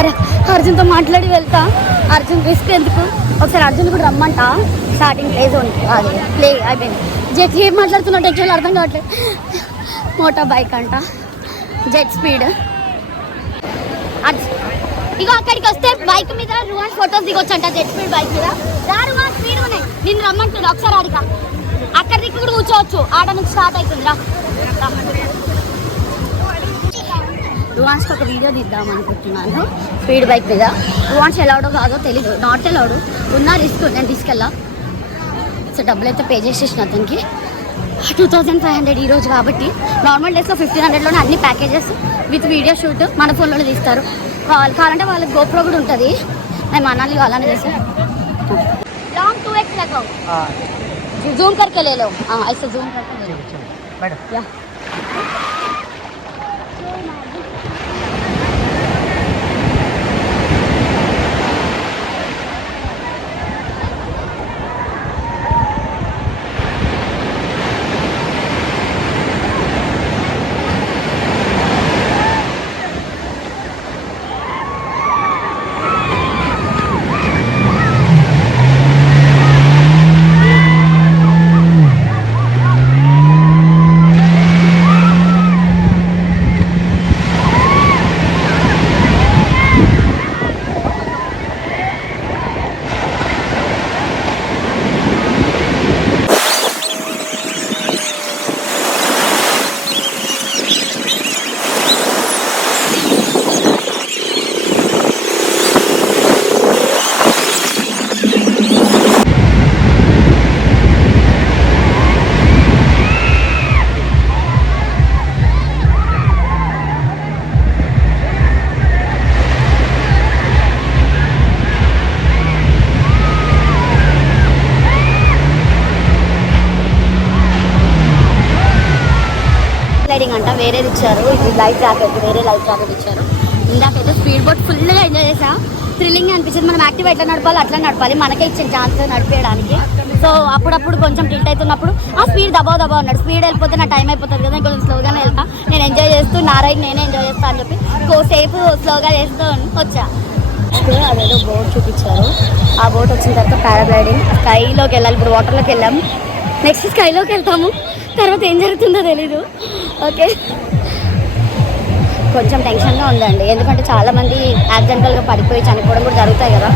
సరే అర్జున్తో మాట్లాడి వెళ్తా. అర్జున్ రిస్క్ ఎందుకు, ఒకసారి అర్జున్ కూడా రమ్మంట. స్టార్టింగ్ ప్లే జోన్ అది ప్లే అయిపోయింది. జెట్ ఏం మాట్లాడుతున్నట్టు యాక్చువల్ అర్థం కావట్లేదు. మోటార్ బైక్ అంట, జెట్ స్పీడ్. ఇగో అక్కడికి వస్తే బైక్ మీద రువాన్ ఫొటోస్ దిగొచ్చు అంట, జెట్ స్పీడ్ బైక్ మీద. రువాన్ స్పీడ్ ఉన్నాయి, నిన్ను రమ్మంటుంది. ఒకసారి ఆడిక అక్కడ దిక్కు కూడా కూర్చోవచ్చు, ఆట నుంచి స్టార్ట్ అవుతుందిరా. రువాన్స్కి ఒక వీడియో తీద్దాం అనుకుంటున్నాను స్పీడ్ బైక్ మీద. రువాన్స్ ఎలౌడో కాదో తెలీదు, నాట్ ఎలౌడ్. ఉన్న రిస్క్ నేను తీసుకెళ్ళా. సో డబ్బులు అయితే పే చేసేసిన అతనికి 2500 ఈరోజు కాబట్టి. నార్మల్ డేస్లో 1500లోనే అన్ని ప్యాకేజెస్ విత్ వీడియో షూట్ మన ఫోన్లోనే తీస్తారు. కావాలంటే వాళ్ళకి గోప్రో కూడా ఉంటుంది. మేము మనాలి అలానే చేసాం. लॉन्ग 2x लगाओ, जूम करके ले लो. ऐसे जूम करके ले लो मैडम. या అంట వేరేది ఇచ్చారు. ఇది లైఫ్ జాకెట్, వేరే లైఫ్ జాకెట్ ఇచ్చారు. ఇందాకైతే స్పీడ్ బోట్ ఫుల్గా ఎంజాయ్ చేసా. థ్రిల్లింగ్ అనిపించింది. మనం యాక్టివ్ ఎట్లా నడపాలి అట్లా నడపాలి, మనకే ఇచ్చిన ఛాన్స్ నడిపేయడానికి. సో అప్పుడప్పుడు కొంచెం టిల్ట్ అవుతున్నప్పుడు ఆ స్పీడ్ దబా అన్నాడు. స్పీడ్ వెళ్ళిపోతే నా టైం అయిపోతుంది కదా, కొంచెం స్లోగానే వెళ్తా. నేను ఎంజాయ్ చేస్తూ నారాయణ నేనే ఎంజాయ్ చేస్తా అని చెప్పి కోసేపు స్లోగా చేస్తూ వచ్చా. అదేదో బోట్ చూపించారు. ఆ బోట్ వచ్చిన తర్వాత పారాగ్లైడింగ్, స్కైలోకి వెళ్ళాలి. ఇప్పుడు వాటర్లోకి వెళ్ళాం, నెక్స్ట్ స్కైలోకి వెళ్తాము. తర్వాత ఏం జరుగుతుందో తెలీదు. ఓకే, కొంచెం టెన్షన్గా ఉందండి, ఎందుకంటే చాలామంది యాక్సిడెంటల్గా పడిపోయి చనిపోవడం కూడా జరుగుతాయి కదా.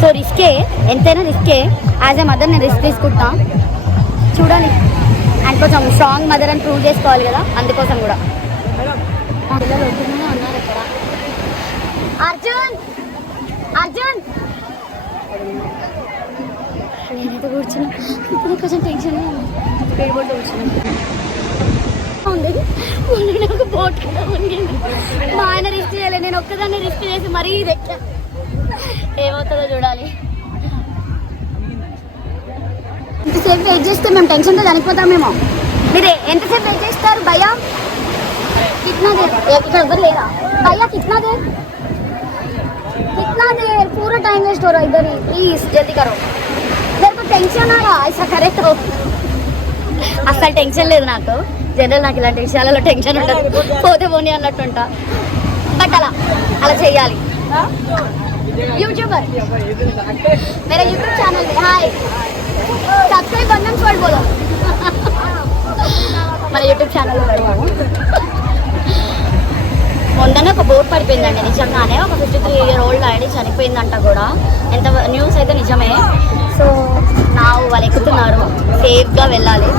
సో రిస్కే, ఎంతైనా రిస్కే. యాజ్ ఏ మదర్ నేను రిస్క్ తీసుకుంటా, చూడాలి. అండ్ కొంచెం స్ట్రాంగ్ మదర్ అని ప్రూవ్ చేసుకోవాలి కదా, అందుకోసం కూడా. పిల్లలు వద్దునే ఉన్నారు ఇక్కడ. అర్జున్ అర్జున్ నేనైతే కూర్చున్నా. ఇప్పుడు కొంచెం టెన్షన్గా ఉంది. పేరు బోట్ కూర్చున్నాను ఉంది. ఒక బోట్ కూడా ఉంది. మా ఆయన రిస్క్ చేయలేదు, నేను ఒక్కదాన్ని రిస్క్ చేసి మరీ ఇది ఏమవుతుందో చూడాలి. ఎంతసేపు వెయిట్ చేస్తే మేము టెన్షన్తో చనిపోతామేమో. మీరు ఎంతసేపు వెయిట్ చేస్తారు భయ్యా? కిतना देर? ఇక్కడ ఎవరు లేరా భయ్యా? కిतना देर पूरा टाइम वेस्ट हो रहा है इधर ही. प्लीज जल्दी करो, मेरे को टेंशन आ रहा ऐसा करे तो. అసలు టెన్షన్ లేదు నాకు. జనరల్ నాకు ఇలాంటి విషయాలలో టెన్షన్ ఉంటుంది, పోతే పోనీ అన్నట్టు ఉంటా. బట్ అలా చెయ్యాలి. यूट्यूबर मेरा यूट्यूब चैनल है. हाय सब्सक्राइब बटन छोड़ बोलो. మన యూట్యూబ్ ఛానల్లో పెడతాము. మొన్ననే ఒక బోట్ పడిపోయిందండి నిజంగానే. ఒక 53-year-old లేడీ చనిపోయిందంట కూడా. ఎంత న్యూస్ అయితే నిజమే. సో వాళ్ళు ఎక్కుతున్నారు, సేఫ్గా వెళ్ళాలి,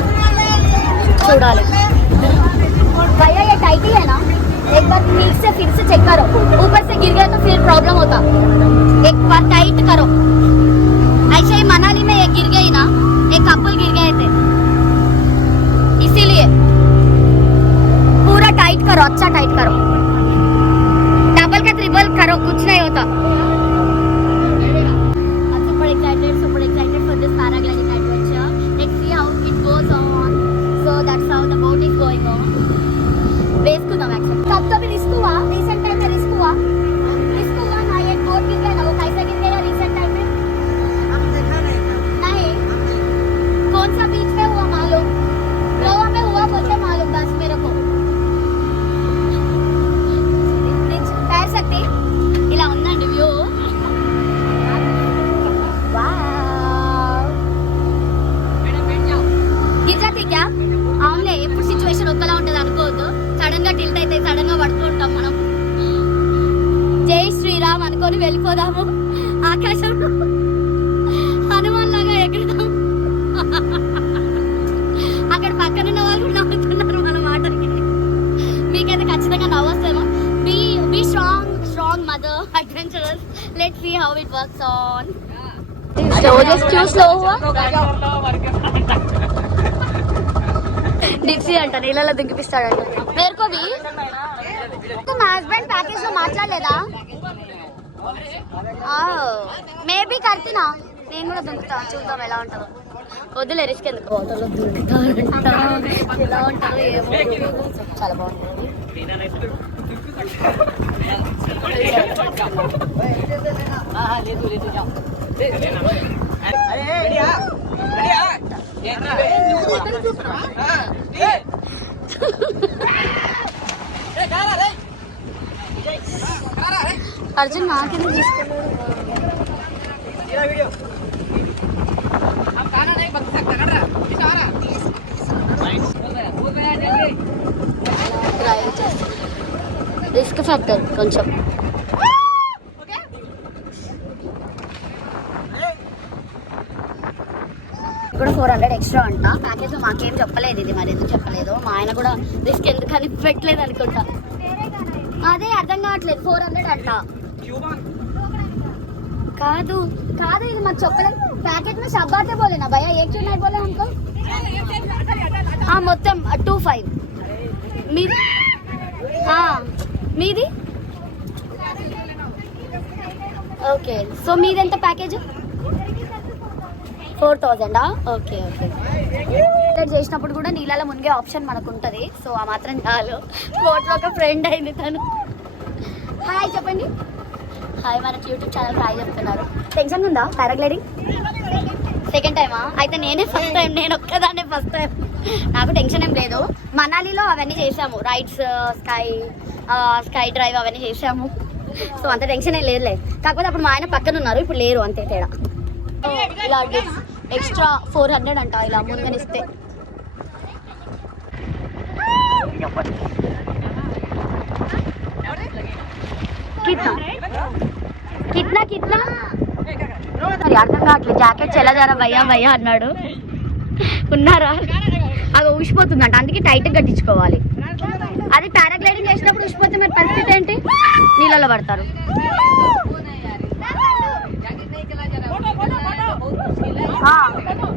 చూడాలి. भैया ये टाइट ही है ना, एक बार ठीक से फिर से चेक करो. ऊपर से गिर गया तो फिर प्रॉब्लम होता. एक बार टाइट करो. ऐसे ही मनाली में एक गिर गई ना, एक कपल गिर गए थे, इसीलिए पूरा टाइट करो, अच्छा टाइट करो. डबल का ट्रिपल करो, कुछ नहीं होता. I'm super excited for this paragliding adventure. Let's see how it goes on. So that's how the boat is going on. వేసుకుందాం. యాక్చువల్లీ కబ్తో भी रिस्क हुआ, रीसेंट टाइम में रिस्क हुआ. తీసుకొని వెళ్ళిపోదాము ఆకాశంలో హనుమాన్ లాగా ఎగురుదాం. అక్కడ పక్కనున్న వాళ్ళు నవ్వుతున్నారు మన మాటకి. మీకైతే ఖచ్చితంగా నవ్వొస్తామో. Be strong mother adventurous. Let's see how it works on. Slow డిప్సీ అంట నీళ్ళలో దింగిపిస్తాడంట. మేర్కోవి మా హస్బెండ్ ప్యాకేజ్ లో మాట్లాడలేదా? మేబీ కర్తినా నేను కూడా దుంకుతా, చూద్దాం ఎలా ఉంటుందో. వద్దులే రిస్క్ ఎందుకు. వాటర్లో దుంకుతారంట, ఎలా ఉంటారో ఏమో. చాలా బాగుంటుంది. అర్జున్ నాకెందుకు తీసుకున్నాడు? రిస్క్ ఫ్యాక్టర్ కొంచెం. కూడా 400 ఎక్స్ట్రా అంట ప్యాకేజ్. మాకేం చెప్పలేదు ఇది, మరి ఎందుకు చెప్పలేదు. మా ఆయన కూడా రిస్క్ ఎందుకని పెట్టలేదు అనుకుంటా. అదే అర్థం కావట్లేదు. 400 అంట. కాదు కాదు ఇది మాకు చెప్పలేదు. पैकेट में सब बातें बोले ना भैया, एक चीज नहीं बोले हमको. हाँ మొత్తం 25 మీది. మీది ఓకే. సో మీది ఎంత ప్యాకేజ్? 4000. Okay okay. చేసినప్పుడు కూడా నీళ్ళలో మునిగే ఆప్షన్ మనకు ఉంటుంది. సో ఆ మాత్రం చాలు. బోట్లో ఒక ఫ్రెండ్ అయింది తను. హాయ్ చెప్పండి. హాయ్, మనకి యూట్యూబ్ ఛానల్ హాయ్ చెప్తున్నారు. టెన్షన్ ఉందా పారాగ్లైడింగ్? సెకండ్ టైమా? అయితే నేనే ఫస్ట్ టైం. నేను ఒక్కదాన్నే ఫస్ట్ టైం. నాకు టెన్షన్ ఏం లేదు. మనాలిలో అవన్నీ చేసాము, రైడ్స్, స్కై డ్రైవ్ అవన్నీ చేసాము. సో అంత టెన్షన్ ఏం లేదులే. కాకపోతే అప్పుడు మా ఆయన పక్కన ఉన్నారు, ఇప్పుడు లేరు, అంతే తేడా. ఇలా ఎక్స్ట్రా 400 అంట ఇలా మునిగనిస్తే. కిట్నా కిట్నా మరి అర్థం కావట్లేదు. జాకెట్ చెల్లదారా భయ్యా భయ్యా అన్నాడు. ఉన్నారా? అది ఊసిపోతుందంట, అందుకే టైట్ కట్టించుకోవాలి. అది పారాగ్లైడింగ్ చేసినప్పుడు ఊసిపోతే మరి పరిస్థితి ఏంటి? నీళ్ళలో పడతారు.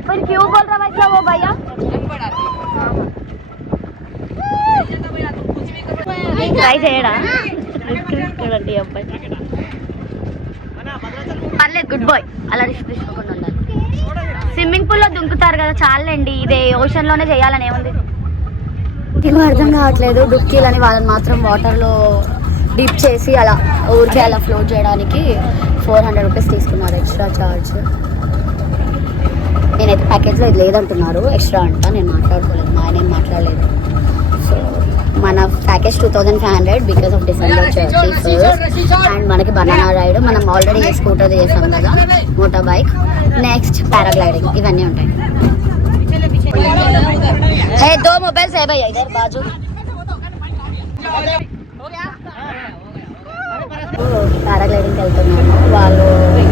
फिर क्यों बोल रहा वैसा वो भैया? ట్రై చేయడా? చూడండి అబ్బాయి పర్లేదు, గుడ్ బాయ్. అలా రిస్క్ తీసుకోకుండా ఉండాలి. స్విమ్మింగ్ పూల్లో దుంకుతారు కదా, చాలండి. ఇదే ఓషన్ లోనే చేయాలని ఏముంది? ఇది అర్థం కావట్లేదు. డుక్కీలని వాళ్ళని మాత్రం వాటర్లో డిప్ చేసి అలా ఊరికే అలా ఫ్లోట్ చేయడానికి 400 రూపీస్ తీసుకున్నారు ఎక్స్ట్రా ఛార్జ్. నేనైతే ప్యాకేజ్లో ఇది లేదంటున్నారు, ఎక్స్ట్రా అంట. నేను మాట్లాడుకోలేదు, మా ఆయన ఏం మాట్లాడలేదు. సో మన package 2500 because of December 31st. And మనకి బనానా రైడ్, మనం ఆల్రెడీ స్కూటర్ చేసాం కదా, మోటార్ బైక్, నెక్స్ట్ పారాగ్లైడింగ్, ఇవన్నీ ఉంటాయి. దో మొబైల్స్ ఏ భయ్యా ఇద్దరు బాజు. పారాగ్లైడింగ్కి వెళ్తున్నాము. వాళ్ళు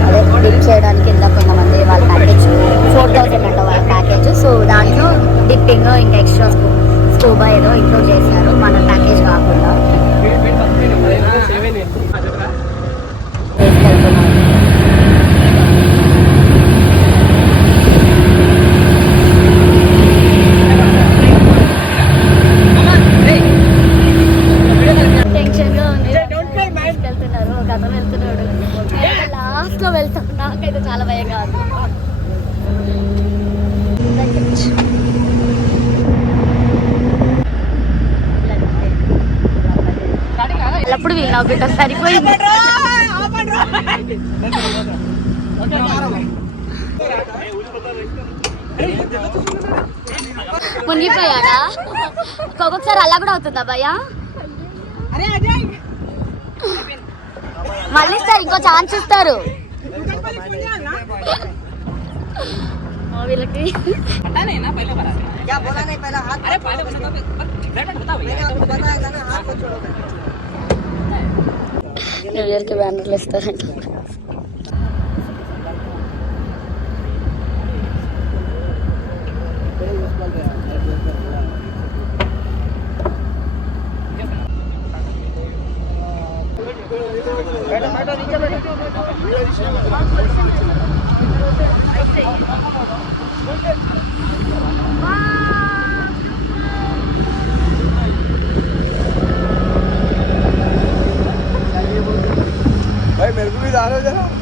అదే డిప్ చేయడానికి ఇలా కొంతమంది వాళ్ళ ప్యాకేజ్ 4000 అంట వాళ్ళ ప్యాకేజ్. సో దాంట్లో డిప్పింగ్ ఇంకా ఎక్స్ట్రా స్కూబా ఏదో ఇంక్లూడ్ చేశారు, మన ప్యాకేజ్ కాకుండా. టెన్షన్గా ఉంది. వెళ్తున్నారు, ఒక అతను వెళ్తున్నాడు. లాస్ట్లో వెళ్తాం. నాకైతే చాలా భయం కాదు. అప్పుడు వీళ్ళు నవ్వుకుంటా సరిపోయింది. మునిగిపోయాడా? ఒక్కొక్కసారి అలా కూడా అవుతుందా భయ్యా? మళ్ళీ ఇస్తారు, ఇంకో ఛాన్స్ ఇస్తారు వీళ్ళకి. న్యూ ఇయర్కి బ్యానర్లు ఇస్తారంట. भाई मेरे को भी डालो जरा.